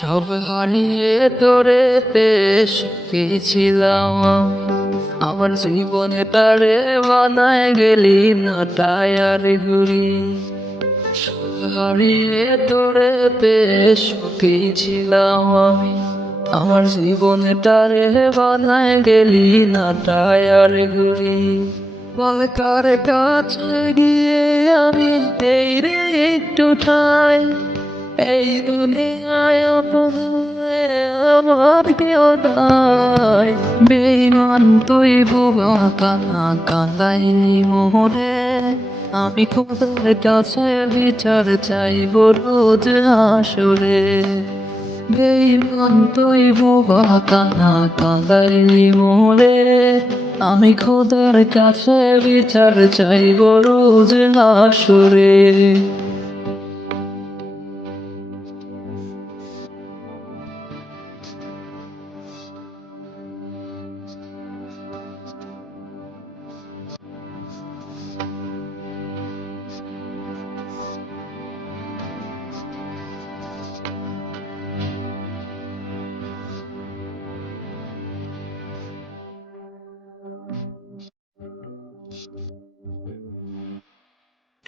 সব হারিয়ে তোরে পেশ পেয়েছিলাম আমার জীবনে তারে বানায় গেলি না টায়ার ঘুরি। হারিয়ে তোরে পেশ পেয়েছিলাম আমি। আমার জীবনে তারে বানায় গেলি না টায়ার ঘুরি। বল কার কাছে গিয়ে আমি এই রে একটু ঠাই। এই দুনিয়ায় আমার কেউ নাই বেইমান তুই বুবা কানা কান্দাইনি মোহরে আমি কোথার কাছে বিচার চাইব রোজ আসরে বেইমান তুই বুবা কানা কান্দাইনি মোহরে আমি খোদার কাছে বিচার চাইব, রোজ আসরে।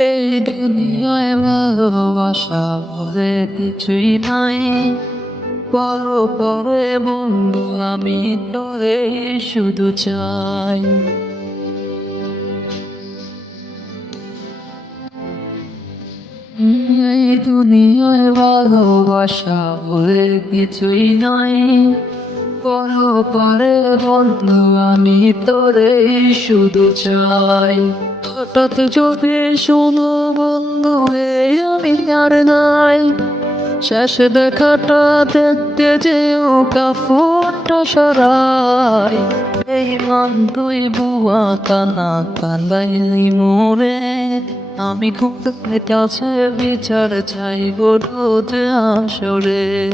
এই দুনিয়ায় ভালোবাসা বলে কিছুই নাই। বড় পরে বন্ধু, আমি তোরে শুধু চাই। এই দুনিয়ায় ভালোবাসা বলে কিছুই নাই। বড় পরে বন্ধু, আমি তোরে শুধু চাই। হঠাৎ যদি শুনো বন্ধু আমি আর নাই। শেষ দেখাটা দেখতে যেও কাপড়টা সরাই। এই মান তুই বুয়া কানা কান্দাই মোরে আমি খুঁজতে কাছে বিচার চাইব রোজ আসরে।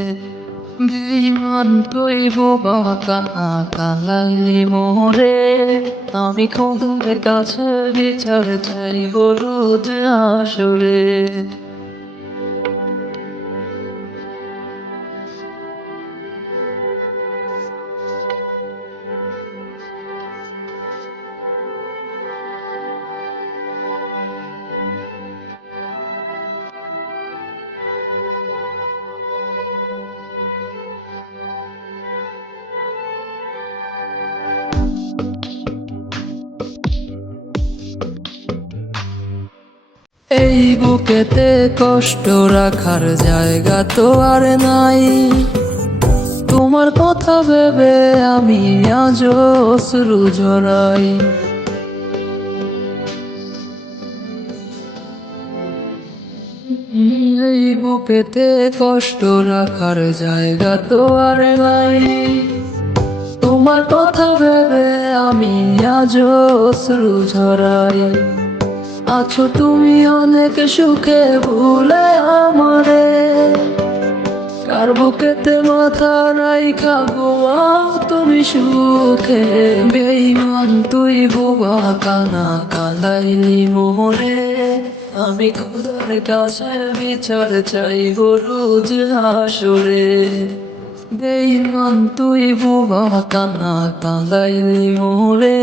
বেইমান তুই বোবা কালালি মোরে আমি খোদার কাছে বিচার চাইব রোজ আসরে এই বুকেতে কষ্ট রাখার জায়গা তো আর নাই। তোমার কথা ভেবে আমি আজ অশ্রু জড়াই এই বুকেতে কষ্ট রাখার জায়গা তো আর নাই। তোমার কথা ভেবে আমি আজ অশ্রু ঝরাই। আছো তুমি অনেক সুখে, ভুলে আমারে। কার বুকেতে মাথা নাই খাগোয়াও তুমি সুখে। বেইমান তুই বোবা কানা কালাইলি মোহরে আমি খোদার কাছে বিচার চাইব রোজ আসরে বেইমান তুই বোবা কানা কালাইলি মোহরে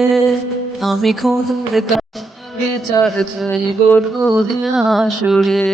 আমি খোদার কাছে বিচার চাইব রোজ আসরে।